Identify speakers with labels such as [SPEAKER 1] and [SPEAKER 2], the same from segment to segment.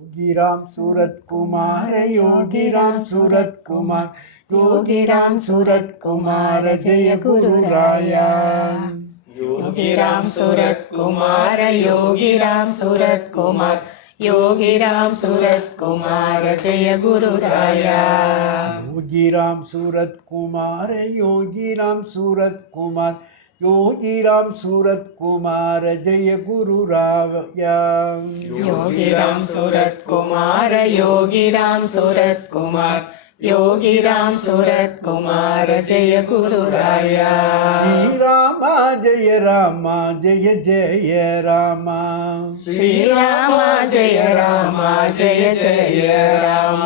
[SPEAKER 1] யோகிராம் சூரத்குமார யோகிராம் சூரத்குமார் யோகிராம் சூரத்குமார ஜெய குரு ராயா யோகிராம்
[SPEAKER 2] சூரத்குமார யோகிராம் சூரத்குமார் योगिराम सूरत्कुमार जय गुरुराया
[SPEAKER 1] योगिराम सूरत्कुमार योगिराम सूरत्कुमार योगीराम सूरत कुमार जय गुरु राया
[SPEAKER 2] योगीराम सूरत कुमार योगीराम सूरत कुमार योगीराम सूरत कुमार जय गुरु राया।
[SPEAKER 1] श्री रामा जय रामा जय जय रामा।
[SPEAKER 2] श्री राम जय राम जय जय राम।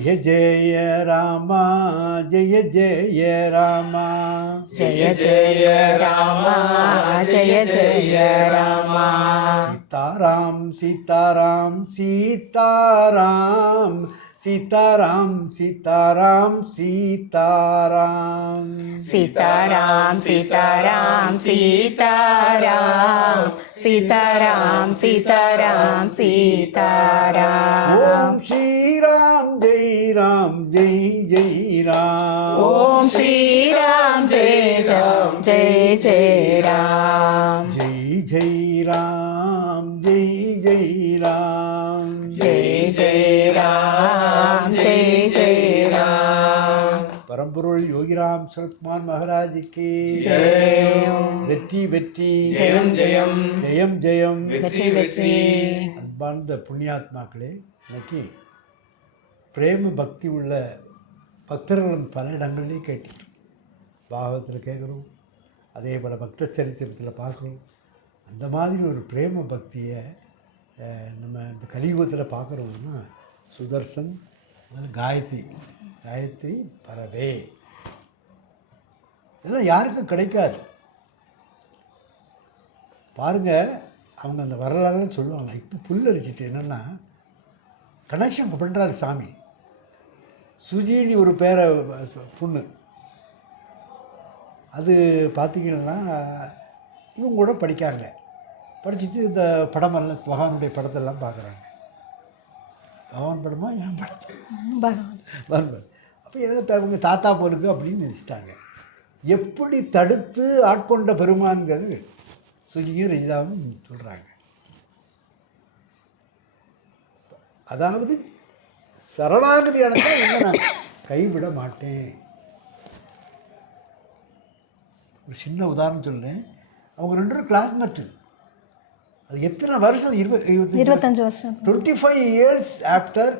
[SPEAKER 1] जय जय रामा जय जय रामा।
[SPEAKER 2] जय जय रामा जय जय राम।
[SPEAKER 1] सीताराम सीताराम सीताराम। सीताराम सीताराम सीताराम।
[SPEAKER 2] सीताराम सीताराम सीताराम सीताराम सीताराम सीताराम।
[SPEAKER 1] ओम श्री राम जय राम जय जय राम।
[SPEAKER 2] ओम श्री राम जय राम जय जय राम।
[SPEAKER 1] जय जय राम பரம்பொருள் யோகிராம் சரத்குமார் மகாராஜுக்கு. வெற்றி வெற்றி.
[SPEAKER 2] ஜெயம் ஜெயம்.
[SPEAKER 1] ஜெயம் ஜெயம்.
[SPEAKER 2] வெற்றி வெற்றி.
[SPEAKER 1] அன்பார்ந்த புண்ணியாத்மாக்களே இன்னைக்கு பிரேம பக்தி உள்ள பக்தர்களும் பல இடங்கள்லையும் கேட்டோம் பாகவத்தில் கேட்குறோம். அதே போல் பக்த சரித்திரத்தில் பார்க்குறோம். அந்த மாதிரி ஒரு பிரேம பக்தியை நம்ம இந்த கலியுகத்தில் பார்க்குறோம்னா சுதர்சன் காயத்ரி. காயத்ரி பரவே இதெல்லாம் யாருக்கும் கிடைக்காது. பாருங்க அவங்க அந்த வரலாறுலாம் சொல்லுவாங்க. இப்போ புல் அரிச்சிட்டு என்னென்னா கனெக்ஷன் பண்ணுறாரு சாமி. சுஜினி ஒரு பேரை பொண்ணு. அது பார்த்தீங்கன்னா இவங்க கூட படிக்காங்க. படிச்சுட்டு இந்த படமெல்லாம் பகவானுடைய படத்தெல்லாம் பார்க்குறாங்க பகவான் படமா என் படம்? பகவான். அப்போ ஏதோ இவங்க தாத்தா போலுக்கு அப்படின்னு நினச்சிட்டாங்க. எப்படி தடுத்து ஆட்கொண்ட பெருமான்கிறது சுஜியும் ரஜிதாவும் சொல்கிறாங்க அதாவது சரணாகதி அடைஞ்சா என்ன நான் கைவிட மாட்டேன். ஒரு சின்ன உதாரணம் சொல்றேன். அவங்க ரெண்டு பேரும் கிளாஸ்மேட்டு அது எத்தனை வருஷம்? இருபது இருபத்தஞ்சு
[SPEAKER 3] வருஷம்.
[SPEAKER 1] Twenty five years after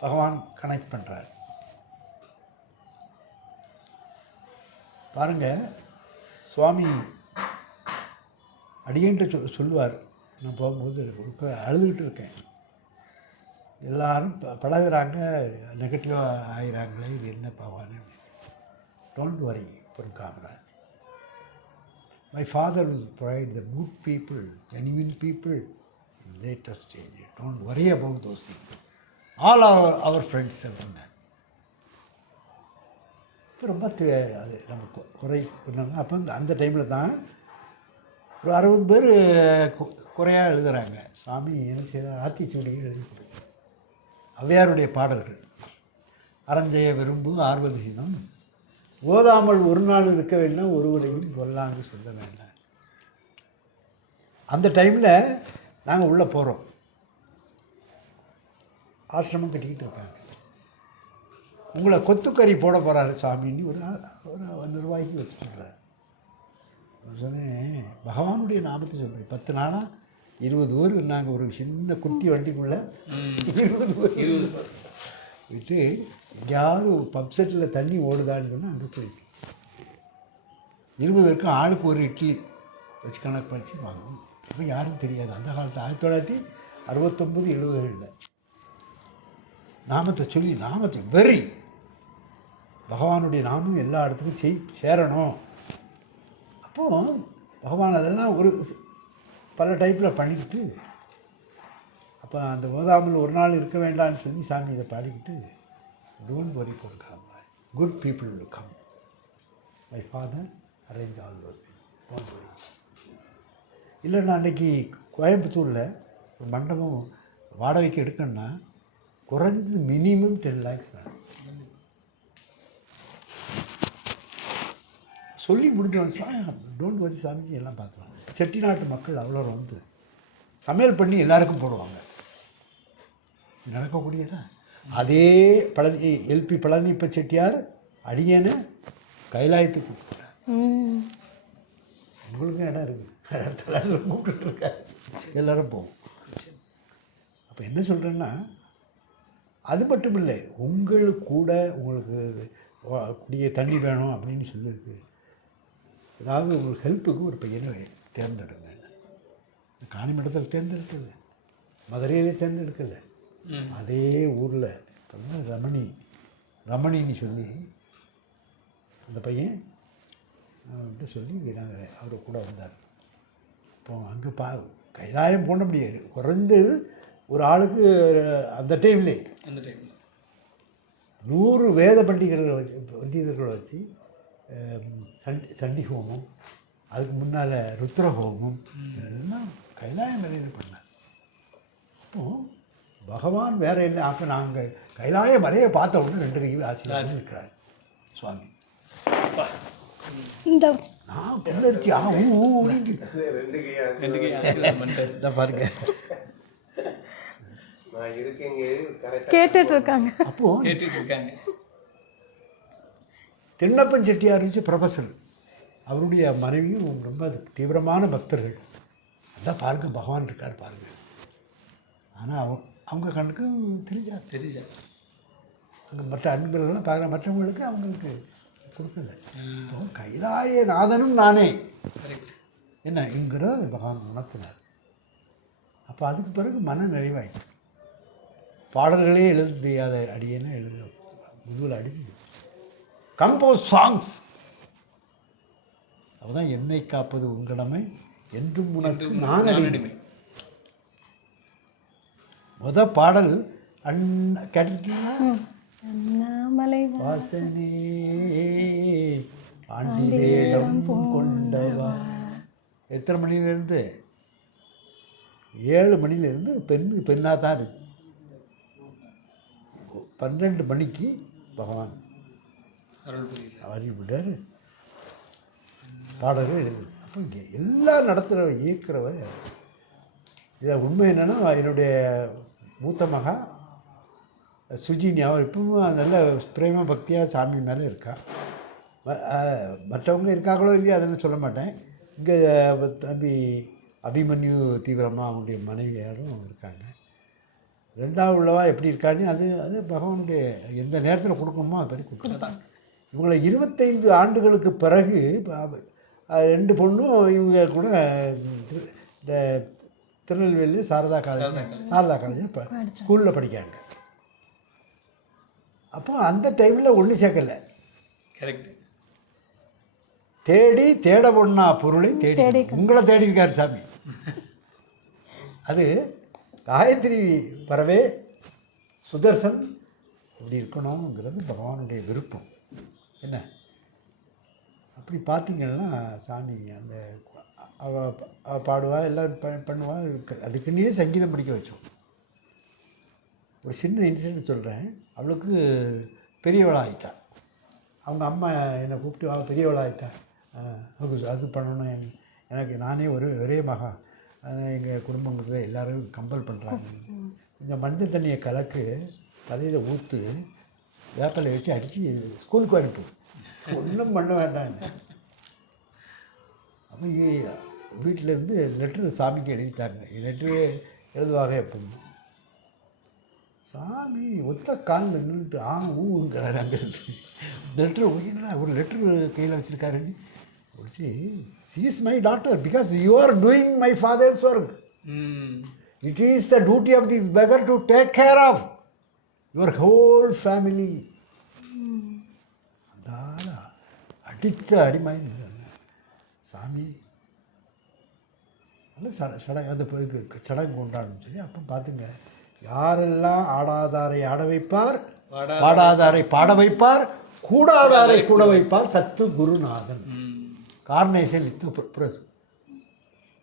[SPEAKER 1] Bhagavan connect பண்ணுறார் பாருங்கள் சுவாமி அடியன்ட்டு சொல் சொல்லுவார். நான் போகும்போது உட்க அழுதுகிட்டு இருக்கேன். எல்லாரும் பழகிறாங்க நெகட்டிவாக ஆகிறாங்களே இது என்ன பாவான்னு don't worry from Kamaraj. My father will provide the good people genuine people latest age don't worry about those thing all our our friends அப்படின்னார் ரொம்ப தெ- அது நம்ம குறை பண்ணாங்க அப்போ அந்த- அந்த டைமில் தான் ஒரு அறுபது பேர் கு- குறையாக எழுதுகிறாங்க சுவாமி எனக்கு செய்த ஆத்திச்சூடியை எழுதி கொடுங்க. ஔவையாருடைய பாடல்கள். அறஞ்செய விரும்பு ஆர்வதி சினம் ஓதாமல் ஒரு நாள் இருக்க வேண்டாம் ஒருவரையும் கொல்லாங்க சொல்ல வேண்டாம். அந்த டைமில் நாங்கள் உள்ளே போகிறோம் ஆசிரமம் கட்டிக்கிட்டு இருக்காங்க. உங்களை கொத்துக்கறி போட போகிறாரு சாமின்னு ஒரு ஒரு ஒன்று ரூபாய்க்கு வச்சு சொல்கிறார் சொன்னேன் பகவானுடைய நாமத்தை சொல்கிறேன் பத்து நாளாக இருபது ஊர் நாங்கள் ஒரு சின்ன குட்டி வண்டிக்குள்ளே இருபது ஊர் விட்டு எங்கேயாவது பம்ப் செட்டில் தண்ணி ஓடுதான்னு சொன்னால் அங்கே போயிட்டு இருபது இருக்கும் ஆளுக்கு ஒரு இட்லி வச்சு கணக்கு படித்து வாங்குவோம் அப்போ யாரும் தெரியாது. அந்த காலத்து ஆயிரத்தி தொள்ளாயிரத்தி அறுபத்தொம்பது எழுபதுகளில் நாமத்தை சொல்லி நாமத்தை வெறி பகவானுடைய நாமும் எல்லா இடத்துக்கும் செய் சேரணும். அப்போது பகவான் அதெல்லாம் ஒரு பல டைப்பில் பண்ணிக்கிட்டு அப்போ அந்த ஓதாமல் ஒரு நாள் இருக்க வேண்டாம்னு சொல்லி சாமி இதை பாடிக்கிட்டு don't worry for come good people will come my father arrange all those don't worry இல்லைன்னா அன்றைக்கி கோயம்புத்தூரில் ஒரு மண்டபம் வாடகைக்கு எடுக்கணும்னா குறைஞ்சது மினிமம் டென் லேக்ஸ் வேணும். சொல்லி முடிஞ்சவன் டோன்ட் வரி சாமிஜி எல்லாம் பார்த்துருவாங்க செட்டிநாட்டு மக்கள் அவ்வளோ வந்து சமையல் பண்ணி எல்லாருக்கும் போடுவாங்க. நடக்கக்கூடியதா? அதே பழனி எல்பி பழனிப்ப செட்டியார் அடியேன்னு கைலாயத்துக்கு கூப்பிட்டார்
[SPEAKER 2] ம்.
[SPEAKER 1] உங்களுக்கும் இடம் இருக்குது இடத்துல கூப்பிட்டுருக்காரு எல்லாரும் போவோம். அப்போ என்ன சொல்கிறேன்னா அது மட்டும் இல்லை உங்களுக்கு கூட உங்களுக்கு குடிய தண்ணி வேணும் அப்படின்னு சொல்லியிருக்கு. ஏதாவது உங்களுக்கு ஹெல்ப்புக்கு ஒரு பையனை தேர்ந்தெடுங்க. காணிமடத்தில் தேர்ந்தெடுக்கல. மதுரையிலே தேர்ந்தெடுக்கல. அதே ஊரில் ரமணி ரமணின்னு சொல்லி அந்த பையன் அவன்கிட்ட சொல்லி நாங்கள் அவர் கூட வந்தார். இப்போ அங்கே பா கைலாயம் போட முடியாது. குறைந்தது ஒரு ஆளுக்கு அந்த டைம்லே
[SPEAKER 3] அந்த டைமில்
[SPEAKER 1] நூறு வேத பண்டிதர்களை வச்சு பண்டிதர்களை வச்சு சண்டி சண்டி ஹோமம் அதுக்கு முன்னால் ருத்ர ஹோமம் எல்லாம் கைலாய மலையில் பண்ணார் அப்போ பகவான் வேற இல்லை அப்போ நாங்கள் கைலாய மலையை பார்த்த உடனே ரெண்டு கையும் ஆசீர்வாதம் இருக்கிறார் சுவாமி
[SPEAKER 2] இந்த
[SPEAKER 1] நான் புல்லரிச்சி ஆ ஊ
[SPEAKER 3] கை
[SPEAKER 1] பாருங்க
[SPEAKER 2] கேட்டுட்டு இருக்காங்க
[SPEAKER 1] அப்போ
[SPEAKER 3] கேட்டுட்டு இருக்காங்க
[SPEAKER 1] திண்ணப்பன் செட்டியார் வச்சு ப்ரொஃபஸர் அவருடைய மனைவியும் ரொம்ப தீவிரமான பக்தர்கள். அதான் பாருங்க பகவான் இருக்கார் பாருங்க. ஆனால் அவங்க அவங்க கண்ணுக்கு தெரிஞ்சார்
[SPEAKER 3] தெரிஞ்சா.
[SPEAKER 1] அங்கே மற்ற அன்பர்கள்லாம் பார்க்குற மற்றவங்களுக்கு அவங்களுக்கு கொடுக்கல. இப்போ கைலாய நாதனும் நானே.
[SPEAKER 3] கரெக்ட்
[SPEAKER 1] என்ன? என்கிறத பகவான் உணர்த்தினார். அப்போ அதுக்கு பிறகு மன நிறைவாயிட்டு. பாடல்களே எழுத தெரியாத அடியேன்னு எழுத முதுகில் அடிச்சு கம்போஸ் சாங்ஸ் அப்பதான் என்னை காப்பது உன் கடமை என்றும் உனக்கு நான் அடிமை முத பாடல் அண் கேட்டிருக்கீங்களா?
[SPEAKER 2] அண்ணாமலை
[SPEAKER 1] வாசனே ஆண்டி வேடம் கொண்டவா. எத்தனை மணிலேருந்து ஏழு மணிலேருந்து பெண் பெண்ணாக தான் இருக்கு. பன்னெண்டு மணிக்கு பகவான்
[SPEAKER 3] அருள்
[SPEAKER 1] விடாரு பாடல்கள் எழுது அப்போ இங்கே எல்லாம் நடத்துகிற இயக்குறவர் இதில் உண்மை என்னென்னா என்னுடைய மூத்த மகா சுஜினி அவள் இப்பவும் நல்ல பிரேம பக்தியாக சாமி மேலே இருக்கா. மற்றவங்க இருக்காங்களோ இல்லையோ அதெல்லாம் சொல்ல மாட்டேன். இங்கே தம்பி அபிமன்யு தீவிரமாக அவங்களுடைய மனைவியாரும் இருக்காங்க. ரெண்டாவது உள்ளவா எப்படி இருக்கான்னு அது அது பகவானுடைய எந்த நேரத்தில் கொடுக்கணுமோ அது பற்றி கொடுக்கணும் இவங்களை இருபத்தைந்து ஆண்டுகளுக்கு பிறகு ரெண்டு பொண்ணும் இவங்க கூட இந்த திருநெல்வேலி சாரதா காலேஜ். சாரதா காலேஜ் இப்போ ஸ்கூலில் படிக்காங்க அப்போ அந்த டைமில் ஒன்றும் சேர்க்கலை.
[SPEAKER 3] கரெக்ட்
[SPEAKER 1] தேடி தேட பொண்ணா பொருளை தேடி உங்களை தேடி இருக்கார் சாமி. அது காயத்ரி பறவே சுதர்சன் இப்படி இருக்கணுங்கிறது பகவானுடைய விருப்பம். என்ன? அப்படி பார்த்தீங்கன்னா சாமி அந்த அவ அவ பாடுவா எல்லாம் பண்ணுவா அதுக்கு- அதுக்குன்னே சங்கீதம் படிக்க வச்சோம். ஒரு சின்ன இன்சிடென்ட் சொல்கிறேன் அவளுக்கு பெரியவளா ஆயிட்டா. அவங்க அம்மா என்னை கூப்பிட்டு அவள் பெரியவளா ஆயிட்டா. அஹ் அவளுக்கு அது பண்ணணும். என்- எனக்கு நானே ஒரு ஒரே மகா. எங்கள் குடும்பங்களுக்கு எல்லாரும் கம்பல் பண்ணுறாங்க கொஞ்சம் மஞ்சள் தண்ணியை கலக்கு தலையில் ஊற்று வேப்பலை வச்சு அடித்து ஸ்கூலுக்கு அனுப்பு ஒன்றும் பண்ண வேண்டாம் அப்போ வீட்டில் இருந்து லெட்ரு சாமிக்கு எழுதிட்டாங்க லெட்ரு எழுதுவாங்க எப்பவும் சாமி ஒத்த காலில் நின்றுட்டு ஆ ஊங்கிறாரு அங்கே லெட்ரு ஒரிஜினலாக ஒரு லெட்ரு கையில் வச்சுருக்காருன்னு முடிச்சு she is my doctor because you are doing my father's
[SPEAKER 3] work
[SPEAKER 1] it is the duty of this beggar to take care of your whole family அதால அடித்த அடிமை சாமி நல்ல சட சடங்கு அந்த ப- இது சடங்கு கொண்டாடணும் சொல்லி அப்போ பார்த்துங்க யாரெல்லாம் ஆடாதாரை ஆட வைப்பார்? பாடாதாரை பாட வைப்பார்? கூடாதாரை கூட வைப்பார் சத்து குருநாதன் கார்னேசன் வித்து பிரஸ்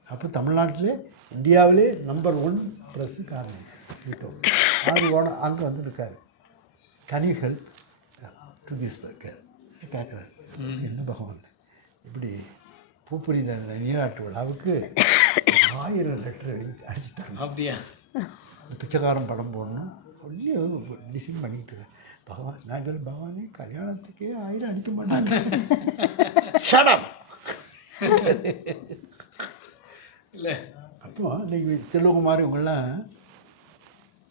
[SPEAKER 1] அப்போ தமிழ்நாட்டிலே இந்தியாவிலே நம்பர் ஒன் ப்ரெஸ்ஸு கார்னேசன் வீட்டோ அது ஓன அங்கே வந்து இருக்காரு கனிகள் டு திஸ் கேட்குறாரு என்ன பகவான்? இப்படி பூப்புரிந்த அந்த நீராட்டு விழாவுக்கு ஆயிரம் லெட்டர் அடிச்சுட்டாங்க.
[SPEAKER 3] அப்படியா?
[SPEAKER 1] பிச்சைக்காரன் படம் போடணும். சொல்லி டிசைன் பண்ணிக்கிட்டு இருக்கேன். பகவான் நான் சொல்ல பகவானே கல்யாணத்துக்கே ஆயிரம் அடிக்க மாட்டாங்க. ஷடம்
[SPEAKER 3] இல்லை.
[SPEAKER 1] அப்போ இன்னைக்கு செல்வகுமார் இவங்கெல்லாம்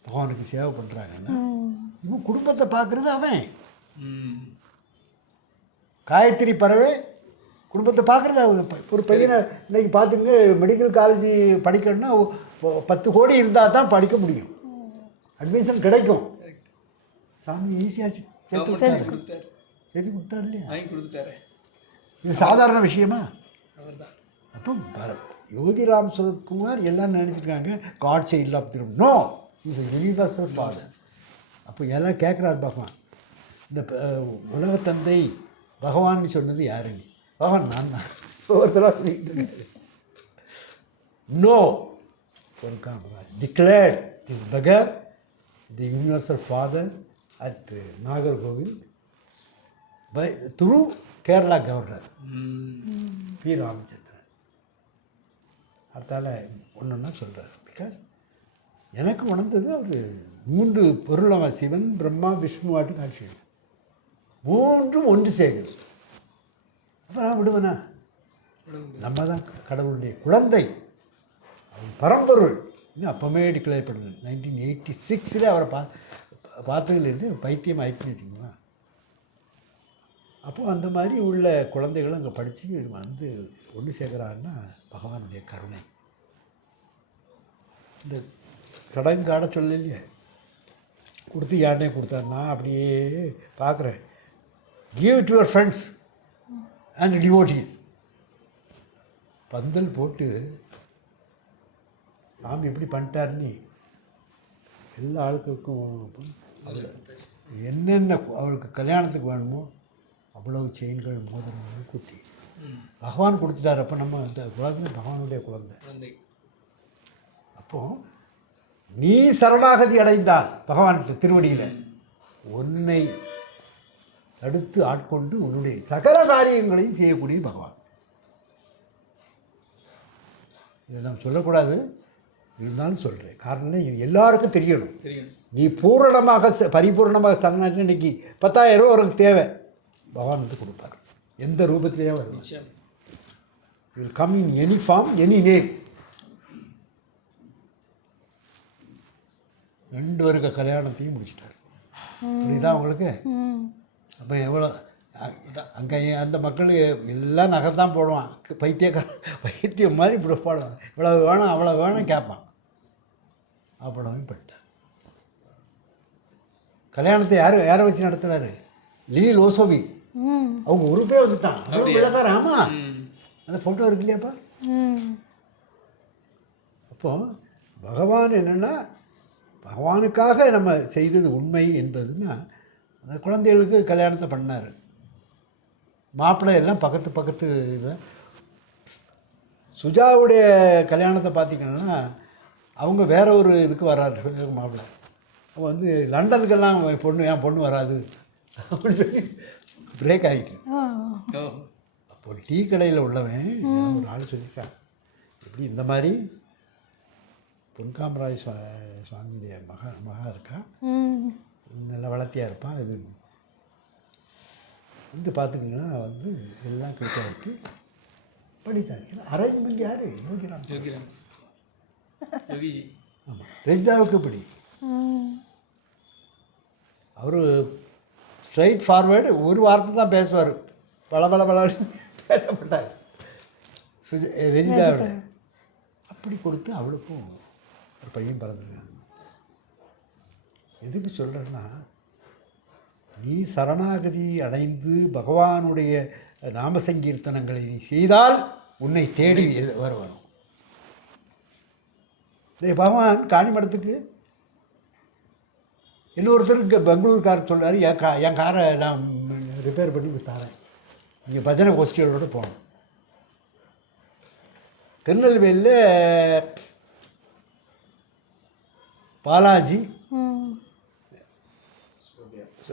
[SPEAKER 1] பகவானுக்கு சேவை பண்ணுறாங்கன்னா இவன் குடும்பத்தை பார்க்குறது அவன். காயத்ரி பறவை குடும்பத்தை பார்க்குறது அவர். ப- ஒரு பையனை இன்னைக்கு பார்த்துங்க மெடிக்கல் காலேஜ் படிக்கணும்னா பத்து கோடி இருந்தால் தான் படிக்க முடியும். அட்மிஷன் கிடைக்கும். சாமி ஈஸியாக சேர்த்து
[SPEAKER 3] கொடுத்தாரு.
[SPEAKER 1] சேர்த்து கொடுத்தாரு. இல்லையா?
[SPEAKER 3] வாங்கி கொடுத்துட்டாரு.
[SPEAKER 1] இது சாதாரண விஷயமா?
[SPEAKER 3] அவர் தான்
[SPEAKER 1] அப்போ பர- யோகி ராம் சுரத்குமார் எல்லாம் நினச்சிருக்காங்க காட் சைல்ட் ஆஃப் திரும் நோ இஸ் யூனிவர்சல் ஃபாதர் அப்போ எல்லாம் கேட்குறாரு பகவான் இந்த ப- உலகத்தந்தை பகவான் சொன்னது யாரு நீ பகவான் நான் தான் ஒருத்தராக சொல்லிட்டு இருக்காரு நோ ஒரு Kamaraj declared this beggar the universal father at Nagercoil by through Kerala governor
[SPEAKER 3] M
[SPEAKER 1] P Ramachandran அடுத்தால ஒன்று ஒன்றா சொல்கிறார் பிகாஸ் எனக்கு உணர்ந்தது அவர் மூன்று பொருளவ சிவன் பிரம்மா விஷ்ணுவாட்டு காட்சி மூன்றும் ஒன்று சேருது அப்போ நான் விடுவேனா? நம்ம தான் கடவுளுடைய குழந்தை. அவன் பரம்பொருள். இன்னும் அப்போவே டிக்ளேர் பண்ணுது நைன்டீன் எயிட்டி சிக்ஸில் அவரை பா பார்த்ததுலேருந்து பைத்தியம் ஆயிடுச்சுன்னு வச்சுக்கோங்களேன். அப்போது அந்த மாதிரி உள்ள குழந்தைகளும் அங்கே படித்து வந்து ஒன்று சேர்க்குறாங்கன்னா பகவானுடைய கருணை. இந்த கடன் காட சொல்லலையே. கொடுத்து யாருனே கொடுத்தாரு. நான் அப்படியே பார்க்குறேன். Give to your friends and devotees பந்தல் போட்டு சாமி எப்படி பண்ணிட்டாருன்னு எல்லா அவளை என்னென்ன அவளுக்கு கல்யாணத்துக்கு வேணுமோ அவ்வளவு செயின்கள் மோதிரங்கள் குத்தி. பகவான் கொடுத்துட்டார். அப்போ நம்ம அந்த குழந்தை பகவானுடைய குழந்தை.
[SPEAKER 3] குழந்தை.
[SPEAKER 1] அப்போ நீ சரணாகதி அடைந்தால் பகவான் திருவடியில். உன்னை தடுத்து ஆட்கொண்டு உன்னுடைய சகல காரியங்களையும் செய்யக்கூடிய பகவான். இதை நான் சொல்லக்கூடாது. இருந்தாலும் சொல்கிறேன் காரணம் இது எல்லாருக்கும் தெரியணும். நீ பூரணமாக ச- பரிபூரணமாக சரணாகி இன்னைக்கு பத்தாயிரம் ரூபா உனக்கு தேவை. பகவான் வந்து கொடுப்பார். எந்த ரூபத்திலேயே வரும் will come in any form any name ரெண்டு வருக கல்யாணத்தையும் முடிச்சிட்டார். புரியுதா உங்களுக்கு?
[SPEAKER 2] ம்
[SPEAKER 1] அப்போ எவ்வளோ அங்கே அந்த மக்கள் எல்லாம் நகர் தான் போடுவான். பைத்தியக்கார பைத்தியம் மாதிரி இப்படி போடுவான். இவ்வளோ வேணும் அவ்வளோ வேணும் கேட்பான். அப்படவே பட்டார் கல்யாணத்தை யார் யாரை வச்சு நடத்துனாரு லீ லோசோபி
[SPEAKER 2] ம்
[SPEAKER 1] அவங்க உறுப்பே வந்துட்டான்.
[SPEAKER 3] அப்படியா?
[SPEAKER 1] பிள்ளைக்கார ஆமா.
[SPEAKER 3] ம்.
[SPEAKER 1] அந்த ஃபோட்டோ இருக்கு இல்லையாப்பா?
[SPEAKER 2] ம்.
[SPEAKER 1] அப்போ பகவான் என்னென்னா பகவானுக்காக நம்ம செய்தது உண்மை என்பதுன்னா அந்த குழந்தைகளுக்கு கல்யாணத்தை பண்ணார். மாப்பிள்ளை எல்லாம் பக்கத்து பக்கத்து இது. சுஜாவுடைய கல்யாணத்தை பார்த்தீங்கன்னா அவங்க வேற ஒரு இதுக்கு வர்றாரு மாப்பிள்ளை. அவன் வந்து லண்டனுக்கெல்லாம் பொண்ணு என் பொண்ணு வராது. அப்படின்னு சொல்லி பிரேக் ஆகிட்டு அப்போ டீ கடையில் உள்ளவன் ஒரு ஆள் சொல்லியிருக்கான் இப்படி இந்த மாதிரி பொன்காமராஜ் சுவா சுவாமியுடைய மகா மகா இருக்கா? நல்ல வளர்த்தியாக இருப்பான் இது. வந்து பார்த்துக்கிங்கன்னா வந்து எல்லாம் கேட்டு பண்ணிட்டாங்க அரேஞ்ச்மெண்ட் யார்? யோகிராம்.
[SPEAKER 3] யோகிராம். யோகிஜி.
[SPEAKER 1] ஆமாம் ரஜிதாவுக்கு
[SPEAKER 2] ம்.
[SPEAKER 1] அவர் ஸ்ட்ரைட் ஃபார்வேர்டு ஒரு வார்த்தை தான் பேசுவார். பல பல பல பேச மாட்டார். சுஜ ரஜிதாவோட. அப்படி கொடுத்து அவளுக்கும் ஒரு பையன் பிறந்திருக்கான். எதுக்கு சொல்கிறேன்னா நீ சரணாகதி அடைந்து பகவானுடைய நாம சங்கீர்த்தனங்களை நீ செய்தால் உன்னை தேடி எது- பகவான் காணிமடத்துக்கு இன்னொருத்தருக்கு பெங்களூர் கார் சொல்றாரு என் கா என் காரை நான் ரிப்பேர் பண்ணி தரேன். நீங்கள் பஜனை கோஷ்டிகளோடு போகணும். திருநெல்வேலியில் பாலாஜி.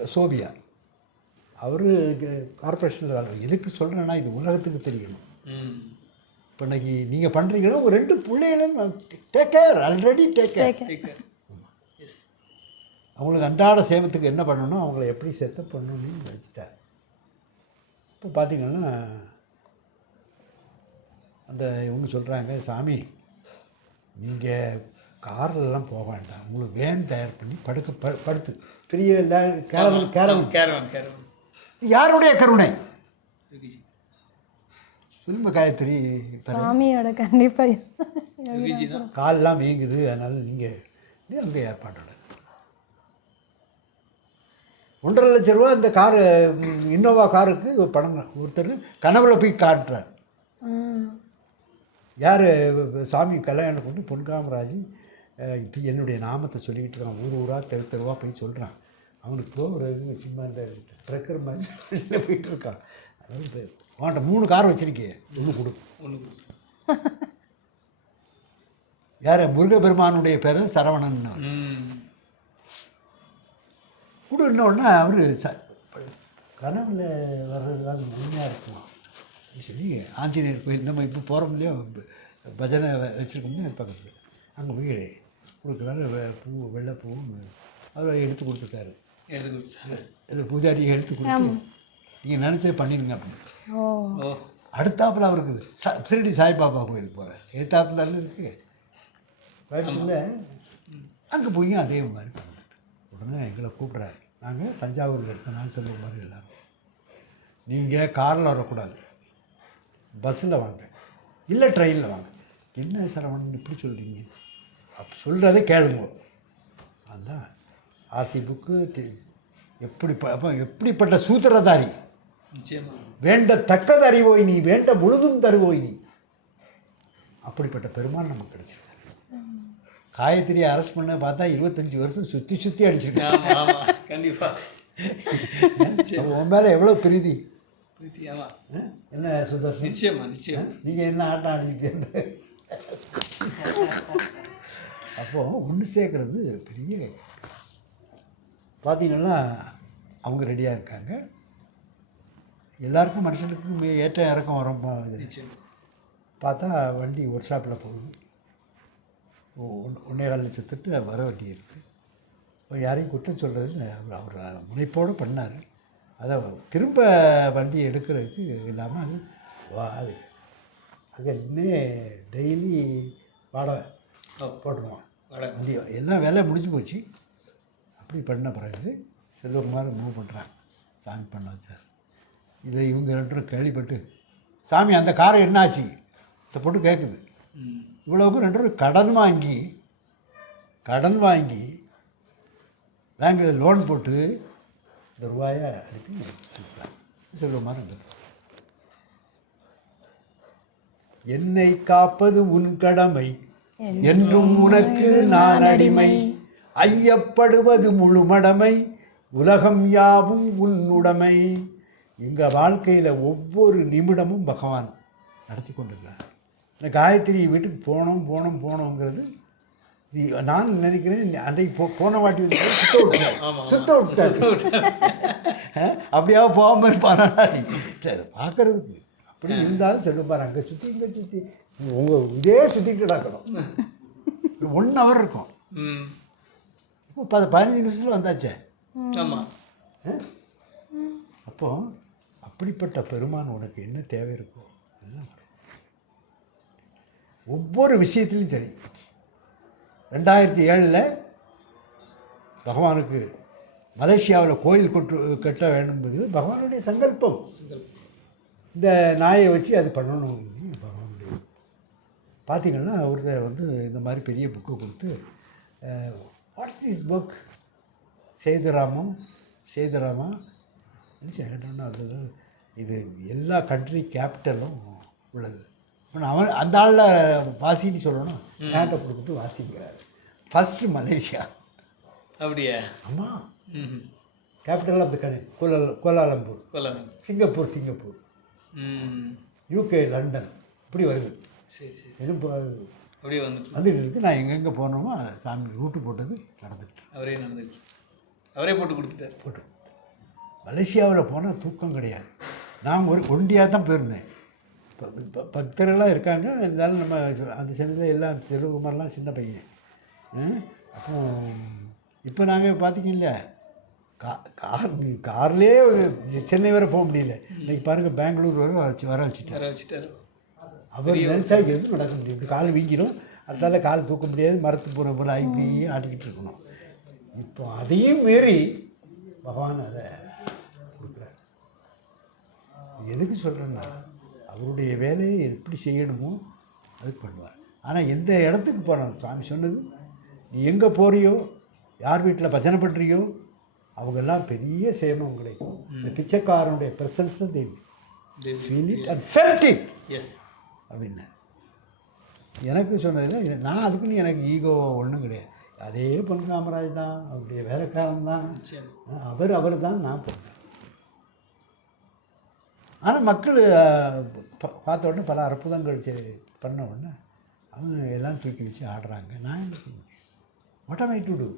[SPEAKER 1] சோபியா. அவர் கார்பரேஷனில் வேலை எதுக்கு சொல்கிறேன்னா இது உலகத்துக்கு தெரியணும்
[SPEAKER 3] ம்.
[SPEAKER 1] இப்போ இன்னைக்கு நீங்கள் பண்ணுறீங்களோ ஒரு ரெண்டு பிள்ளைகளும் take
[SPEAKER 2] care
[SPEAKER 3] already take care
[SPEAKER 1] அவங்களுக்கு அன்றாட சேவத்துக்கு என்ன பண்ணணும் அவங்கள எப்படி செட்டப் பண்ணணும்னு வச்சுட்டார் இப்போ பார்த்தீங்கன்னா அந்த இவங்க சொல்கிறாங்க சாமி நீங்கள் கார்லலாம் போக வேண்டாம். உங்களுக்கு வேன் தயார் பண்ணி படுக்க ப படுத்து. பெரிய கேரவன் கேரவன்.
[SPEAKER 3] Caravan caravan.
[SPEAKER 1] யாருடைய கருணை? திரும்ப காயத்ரி.
[SPEAKER 2] சாமியோட கண்டிப்பா
[SPEAKER 3] யோகிஜி தான்.
[SPEAKER 1] கால்லாம் வீங்குது அதனால் நீங்கள் அங்கே ஏற்பாட்டோட ஒன்றரை லட்ச ரூபா இந்த காரு இன்னோவா காருக்கு பணம் ஒருத்தர் கனவுல போய் காட்டுறார். யார் சாமி கல்யாணம் கொண்டு பொன்காமராஜ் இப்போ என்னுடைய நாமத்தை சொல்லிக்கிட்டு இருக்கான். ஊர் ஊராக தெரு தெருவாக போய் சொல்கிறான் அவனுக்கு ஒரு சும்மா இந்த ட்ரக்கர் மாதிரி போயிட்டு இருக்கான் அதாவது அவன்கிட்ட மூணு கார் வச்சிருக்கே ஒன்று கொடு.
[SPEAKER 3] ஒன்று
[SPEAKER 1] யார்? முருகபெருமானுடைய பேர் சரவணன்.
[SPEAKER 3] ம்.
[SPEAKER 1] கொடுன்னொடனே அவர் ச கனவுல வர்றதுலாம் உண்மையாக இருக்குமா? சொல்லி ஆஞ்சநேயர் கோயில் நம்ம இப்போ போகிறோம் இல்லையா? பஜனை வ- வச்சிருக்கோம்ல அது பக்கத்தில். அங்கே போய் கொடுக்குறாரு வெ- பூ வெள்ளைப்பூ அவர் எடுத்து கொடுத்துருக்காரு
[SPEAKER 3] எடுத்து கொடுத்து
[SPEAKER 1] இது பூஜாரி எடுத்து கொடுத்து நீங்கள் நினச்சே பண்ணிடுங்க அப்படின்னு.
[SPEAKER 2] ஓ.
[SPEAKER 1] அடுத்தாப்புல அவருக்கு ச சிறுடி சாய்பாபா கோயிலுக்கு போகிறார் எடுத்தாப்புல தானே இருக்குது அங்கே போய் அதே மாதிரி பண்ணிட்டு உடனே எங்களை கூப்பிட்றாரு. நாங்கள் தஞ்சாவூரில் இருக்கோம். நான் சொல்லுற மாதிரி எல்லாரும். நீங்கள் காரில் வரக்கூடாது. பஸ்ஸில் வாங்க. இல்லை ட்ரெயினில் வாங்க. என்ன சரவணன் இப்படி சொல்கிறீங்க அப்படி சொல்கிறதே கேளுங்க. அதுதான் ஆர்சி புக்கு எப்படி அப்போ எப்படிப்பட்ட சூத்திரதாரி?
[SPEAKER 3] நிச்சயமா.
[SPEAKER 1] வேண்டத்தக்கது அறிவோய் நீ வேண்ட முழுதும் தருவோய் நீ. அப்படிப்பட்ட பெருமான் நமக்கு கிடைச்சிருக்காரு. காயத்ரியை அரெஸ்ட் பண்ண பார்த்தா இருபத்தஞ்சி வருஷம் சுற்றி சுற்றி அடிச்சிருக்காங்க
[SPEAKER 3] ஆமா ஆமா கண்டிப்பா.
[SPEAKER 1] அப்போ உன் மேலே எவ்வளோ பிரீதி? என்ன சுதர்ஷன்
[SPEAKER 3] நிச்சயமா நிச்சயம்.
[SPEAKER 1] நீங்கள் என்ன ஆட்டம் ஆடிட்டு அப்போது ஒன்று சேர்க்கறது பெரிய பார்த்தீங்கன்னா அவங்க ரெடியாக இருக்காங்க. எல்லாருக்கும் மனுஷனுக்கும் ஏற்ற இறக்கம் வரும் பார்த்தா வண்டி ஒர்க் ஷாப்பில் போகுது. ஒ- ஒன்- ஒன்னே கால் லட்சத்துட்டு வர வண்டி இருக்குது யாரையும் குற்றம் சொல்கிறது அவர் அவர் முனைப்போடு பண்ணார். அதை திரும்ப வண்டி எடுக்கிறதுக்கு இல்லாமல் அது வா அது அங்கே நின்று டெய்லி வாடகை போட்டுருவான். வண்டி எல்லாம் வேலை முடிஞ்சு போச்சு. அப்படி பண்ண பிறகு செல்வகுமார் மூவ் பண்ணுறாங்க சாமி பண்ண வச்சார். இதை இவங்க ரெண்டு பேரும் கேள்விப்பட்டு சாமி அந்த காரை என்னாச்சு? இந்த பொண்ணு கேட்குது
[SPEAKER 3] ம்.
[SPEAKER 1] இவ்வளவுக்கும் ரெண்டு பேரும் கடன் வாங்கி கடன் வாங்கி பேங்க்கில் லோன் போட்டு இந்த ரூபாயை அனுப்பி ரெண்டு பேரும். என்னை காப்பது உன் கடமை. என்றும் உனக்கு நான் அடிமை. ஐயப்படுவது முழுமடமை. உலகம் யாவும் உன் உடைமை. எங்க வாழ்க்கையில் ஒவ்வொரு நிமிடமும் பகவான் நடத்தி கொண்டிருக்கிறார். இந்த காயத்ரி வீட்டுக்கு போனோம் போனோம் போனோங்கிறது நான் நினைக்கிறேன் அன்றைக்கு போ போன வாட்டி வந்து சுத்த விட்டார்.
[SPEAKER 3] ஆமா,
[SPEAKER 1] சுத்த விட்டார். அப்படியாவது போகாமல் இருப்பானா? சரி பார்க்கறதுக்கு. அப்படி இருந்தாலும் செல்லுப்பார் அங்கே சுற்றி இங்கே சுற்றி உங்கள் இதே சுற்றிட்டு கிடக்கணும் ஒன் ஹவர் இருக்கும். இப்போ பத பதினஞ்சு நிமிஷத்தில் வந்தாச்சே.
[SPEAKER 3] ஆமா.
[SPEAKER 1] அஹ்? அப்போ அப்படிப்பட்ட பெருமான் உனக்கு என்ன தேவை இருக்கோ எல்லாம் வரும். ஒவ்வொரு விஷயத்துலையும் சரி. ரெண்டாயிரத்தி ஏழில் பகவானுக்கு மலேசியாவில் கோயில் கொட்டு கட்ட வேண்டும் என்பது பகவானுடைய சங்கல்பம். இந்த நாயை வச்சு அது பண்ணணும். பார்த்தீங்கன்னா ஒருத்தர் வந்து இந்த மாதிரி பெரிய புக்கு கொடுத்து what's this book Sethuramam Sethurama. கேட்டோன்னா அது இது எல்லா கண்ட்ரி கேபிட்டலும் உள்ளது. இப்போ அவன் அந்த ஆளில் வாசின்னு சொல்லணும். நேட்டை கொடுத்துட்டு வாசிக்கிறார். First Malaysia.
[SPEAKER 3] அப்படியா?
[SPEAKER 1] ஆமாம்
[SPEAKER 3] capital
[SPEAKER 1] of the country Kuala Kuala Lumpur.
[SPEAKER 3] கொல்லாம்
[SPEAKER 1] Singapore Singapore. UK London இப்படி வருது.
[SPEAKER 3] சரி சரி
[SPEAKER 1] இப்போ
[SPEAKER 3] அப்படியே வந்துட்டு
[SPEAKER 1] வந்துட்டு இருக்கு. நான் எங்கெங்கே போனோமோ அதை சாமி ரூட்டு போட்டது நடந்துட்டு.
[SPEAKER 3] அவரே நடந்துட்டு அவரே போட்டு கொடுத்துட்டாரு.
[SPEAKER 1] போட்டு மலேசியாவில் போனால் தூக்கம் கிடையாது. நான் ஒரு ஒண்டியாக தான் போயிருந்தேன். பக்தர்களாக இருக்காங்க. இருந்தாலும் நம்ம அந்த சமயத்தில் எல்லாம் சிறுகுமாரெலாம் சின்ன பையன்? அப்போ இப்போ நாங்கள் பார்த்தீங்கல்ல கா கார் கார்லேயே சென்னை வரை போக முடியல. இன்னைக்கு பாருங்கள் பெங்களூர் வரை வச்சு வர வச்சுட்டார்.
[SPEAKER 3] வர வச்சுட்டாரு.
[SPEAKER 1] அவர் நினச்சா எதுவும் நடக்க முடியும் இப்படி கால் வீங்கிடும் அடுத்தால கால் தூக்க முடியாது. மரத்து போகிற போல இப்படியே ஆட்டிக்கிட்டு இருக்கணும். இப்போ அதையும் மீறி பகவான் அதை கொடுக்குறார். எதுக்கு சொல்கிறேன்னா அவருடைய வேலையை எப்படி செய்யணுமோ அது பண்ணுவார். ஆனால் எந்த இடத்துக்கு போனாலும் சாமி சொன்னது நீ எங்கே போறியோ யார் வீட்டில் பஜனை பண்ணுறியோ அவங்கெல்லாம் பெரிய சேமம் கிடைக்கும். இந்த பிச்சைக்காரனுடைய ப்ரெசன்ஸை feel it and felt
[SPEAKER 3] yes
[SPEAKER 1] அப்படின்னு. எனக்கு சொன்னதில் நான் அதுக்குன்னு எனக்கு ஈகோ ஒன்றும் கிடையாது. அதே பொன் காமராஜ் தான் அவருடைய வேலைக்காரன் தான். அவர் அவர் தான் நான் பொண்ணு ஆனால் மக்கள் பார்த்த உடனே பல அற்புதங்கள் பண்ண உடனே அவங்க எல்லாம் தூக்கி வச்சு ஆடுறாங்க. நான் என்ன செய்ய what am I to do?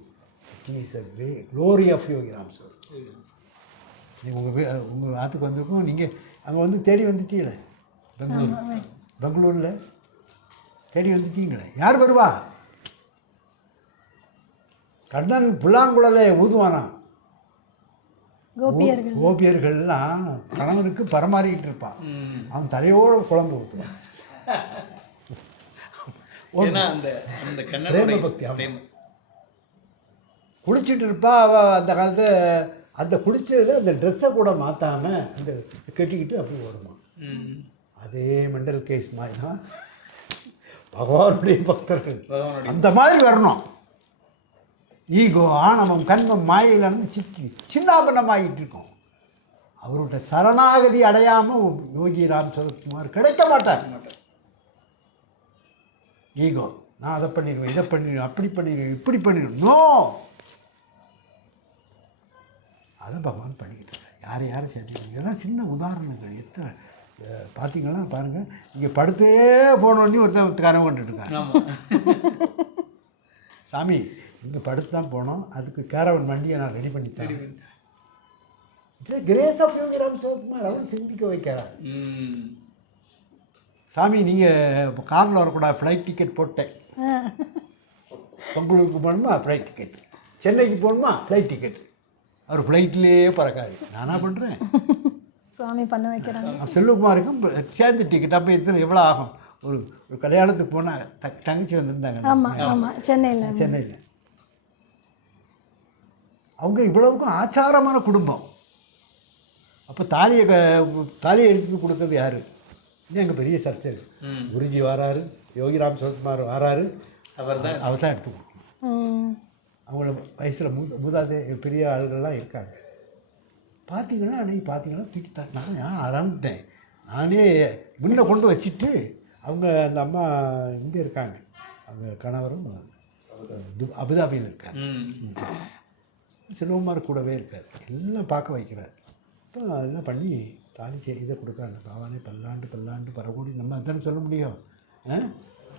[SPEAKER 1] Is a glory of Yogi Ram sir நீ உங்கள் உங்கள் ஆற்றுக்கு வந்திருக்கோம் நீங்கள் அங்கே வந்து தேடி வந்துட்டீங்களே பெங்களூர். பெங்களூரில்? தேடி வந்துட்டீங்களே. யார் வருவா? கண்ணன் புல்லாங்குழலை ஊதுவானா?
[SPEAKER 2] கோபியர்கள்.
[SPEAKER 1] கோபியர்கள்லாம் கணவனுக்கு பரமாறிக்கிட்டு இருப்பான் அவன் தலையோட குழம்பு ஊற்றுவான்
[SPEAKER 3] ஏன்னா அந்த அந்த
[SPEAKER 1] பிரேம பக்தி.
[SPEAKER 3] பிரேமம்.
[SPEAKER 1] குளிச்சுட்டு இருப்பா. அவள் அந்த காலத்து அந்த குளிச்சதில் அந்த ட்ரெஸ்ஸை கூட மாற்றாமல் அந்த கட்டிக்கிட்டு அப்படி வருவான்
[SPEAKER 3] ம்.
[SPEAKER 1] அதே மெண்டல் கேஸ் மாதிரி தான் பகவானுடைய பக்தர்கள். அந்த மாதிரி வரணும். ஈகோ ஆணவம் கண்மம் மாயிலன்னு சிக்கி சின்னாபனமாகிட்டு இருக்கோம் அவருடைய சரணாகதி அடையாமல் யோகி ராம் சரத்குமார் கிடைக்க மாட்டார். ஈகோ நான் அதை பண்ணிடுவேன் இதை பண்ணிடுவேன் அப்படி பண்ணிடுவேன் இப்படி பண்ணிடுவேன். நோ அதை பகவான் பண்ணிக்கிட்டு யாரை யாரை சேர்த்துக்கணும் இதெல்லாம் சின்ன உதாரணங்கள். எத்தனை அஹ், பார்த்தீங்கன்னா பாருங்கள் இங்கே படுத்தே போனோடனே ஒருத்தன் கனவு கொண்டுட்டு இருக்காங்க
[SPEAKER 3] ஆமாம்
[SPEAKER 1] சாமி இங்கே படுத்து தான் போனோம். அதுக்கு கேரவன் வண்டியை நான் ரெடி பண்ணிட்டேன். கிரேஸ் ஆஃப் யோகி ராம் சரத்குமார் அவர் சிந்திக்க வைக்கிறார்.
[SPEAKER 3] ம்.
[SPEAKER 1] சாமி நீங்கள் காரில் வரக்கூடாது. ஃப்ளைட் டிக்கெட் போட்டேன். பெங்களூருக்கு போகணுமா? ஃப்ளைட் டிக்கெட் சென்னைக்கு போகணுமா? ஃப்ளைட் டிக்கெட் அவர் ஃப்ளைட்லேயே பறக்காரு நானா பண்ணுறேன்
[SPEAKER 2] சுவாமி பண்ண வைக்கிறாங்க.
[SPEAKER 1] செல்வகுமாருக்கும் சேர்ந்து டிக்கெட் அப்போ எத்தனை எவ்வளோ ஆகும்? ஒரு ஒரு கல்யாணத்துக்கு போனால் த தங்கச்சி வந்திருந்தாங்க.
[SPEAKER 2] ஆமாம் ஆமாம் சென்னையில்
[SPEAKER 1] சென்னையில். அவங்க இவ்வளவுக்கும் ஆச்சாரமான குடும்பம். அப்போ தாலியை க தாலியை எடுத்து கொடுத்தது யார்? இன்னும் எங்கள் பெரிய சர்ச்சை குருஜி வராரு யோகிராம் சரத்குமார் வராரு.
[SPEAKER 3] அவர் தான்
[SPEAKER 1] அவர் தான் எடுத்து கொடுக்கணும்
[SPEAKER 2] ம்.
[SPEAKER 1] அவங்கள வயசில் மூ மூதாதே பெரிய ஆளுகள்லாம் இருக்காங்க. பார்த்தீங்கன்னா அன்னைக்கு பார்த்தீங்கன்னா தூக்கி தா- நான் ஆரம்பிட்டேன் நானே முன்ன கொண்டு வச்சுட்டு அவங்க அந்த அம்மா இங்கே இருக்காங்க. அவங்க கணவரும் அபுதாபியில் இருக்காங்க
[SPEAKER 3] ம்.
[SPEAKER 1] செல்வகுமார் கூடவே இருக்கார். எல்லாம் பார்க்க வைக்கிறார். இப்போ அதெல்லாம் பண்ணி தாலி இதை கொடுக்குறாங்க. பாவானே பல்லாண்டு பல்லாண்டு பரகோடி நம்ம அதானே சொல்ல முடியும்.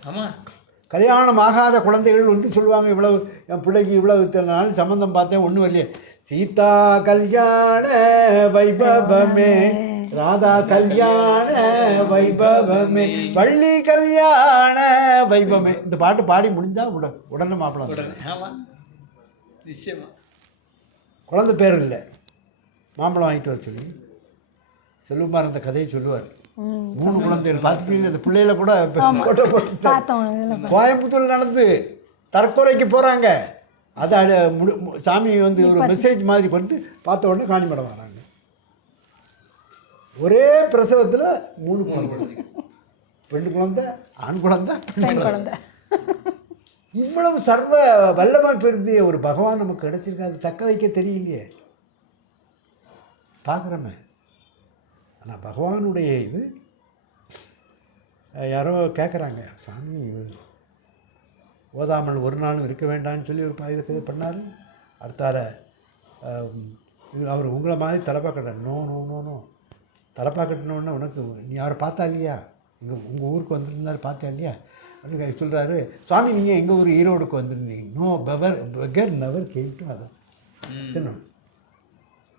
[SPEAKER 3] ஆமாம்
[SPEAKER 1] கல்யாணம் ஆகாத குழந்தைகள் வந்து சொல்லுவாங்க இவ்வளவு என் பிள்ளைக்கு இவ்வளவு நாள் சம்மந்தம் பார்த்தேன் ஒன்றும் வரலையே. சீதா கல்யாண வைபவமே ராதா கல்யாண வைபவமே வள்ளி கல்யாண வைபவமே. இந்த பாட்டு பாடி முடிஞ்சா உட உடனே
[SPEAKER 3] உடனே ஆமாம் நிச்சயமா.
[SPEAKER 1] குழந்தை பேர் இல்லை. மாம்பழம் வாங்கிட்டு வர சொல்லி. செல்வகுமார் அந்த கதையை சொல்லுவார். மூணு குழந்தைகள் பார்த்துட்டு அந்த பிள்ளையில கூட போட்டோ போட்டு
[SPEAKER 2] பார்த்தோம் இதில்
[SPEAKER 1] கோயம்புத்தூர் நடந்து தற்கொலைக்கு போகிறாங்க அதை அட- முடி- மு- சாமி வந்து ஒரு மெசேஜ் மாதிரி கொடுத்து பார்த்த உடனே காணிமடம் வராங்க. ஒரே பிரசவத்தில் மூணு குழந்தை. பெண் குழந்தை ஆண் குழந்தை பெண் குழந்தை. இவ்வளவு சர்வ வல்லமை பெருந்திய ஒரு பகவான் நமக்கு கிடைச்சிருக்கு அது தக்க வைக்க தெரியலையே. பார்க்குறோமே. ஆனால் பகவானுடைய இது யாரோ கேட்குறாங்க சாமி ஓதாமல் ஒரு நாளும் இருக்க வேண்டாம்னு சொல்லி ஒரு இது இது பண்ணார். அடுத்தார அவர் உங்களை மாதிரி தலைப்பா கட்ட நோ நோ நோ நோ. தலைப்பா கட்டினோடனே உனக்கு நீ அவரை பார்த்தா இல்லையா? இங்கே உங்கள் ஊருக்கு வந்திருந்தாரு பார்த்தா இல்லையா? அப்படின்னு சொல்கிறாரு சுவாமி நீங்கள் எங்கள் ஊர் ஈரோடுக்கு வந்திருந்தீங்க? No never beggar never came to அதான்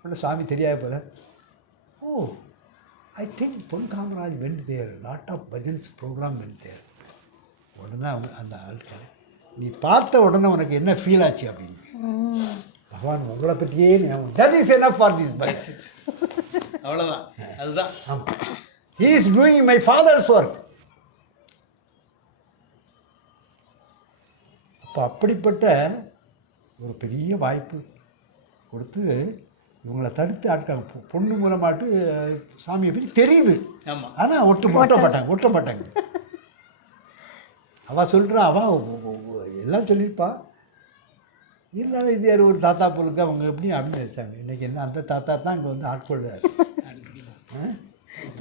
[SPEAKER 1] உடனே சாமி தெரியாத போல. ஓ I think Pon Kamaraj went there lot of bhajans program went there உடனே அவங்க அந்த ஆள்கிட்ட. நீ பார்த்த உடனே உனக்கு என்ன ஃபீல் ஆச்சு அப்படின்னு. பகவான் உங்களை பற்றியே தட் இஸ் என்ன ஃபார் திஸ் பைக்
[SPEAKER 3] அவ்வளோதான் அதுதான்.
[SPEAKER 1] ஆமாம் he is doing my father's work அப்போ அப்படிப்பட்ட ஒரு பெரிய வாய்ப்பு கொடுத்து இவங்களை தடுத்து ஆட்கள் பொ- பொண்ணு மூலமாட்டு சாமியை பற்றி தெரியுது. ஆனால் ஒட்டு ஒட்டப்பட்டாங்க ஒட்டப்பட்டாங்க அவள் சொல்கிறா அவள் எல்லாம் சொல்லியிருப்பா. இருந்தாலும் இது யார்? ஒரு தாத்தா பொருளுக்கு அவங்க எப்படி அப்படின்னு நினச்சாங்க. இன்றைக்கி என்ன அந்த தாத்தா தான் இங்கே வந்து ஆட்கொள்ளார்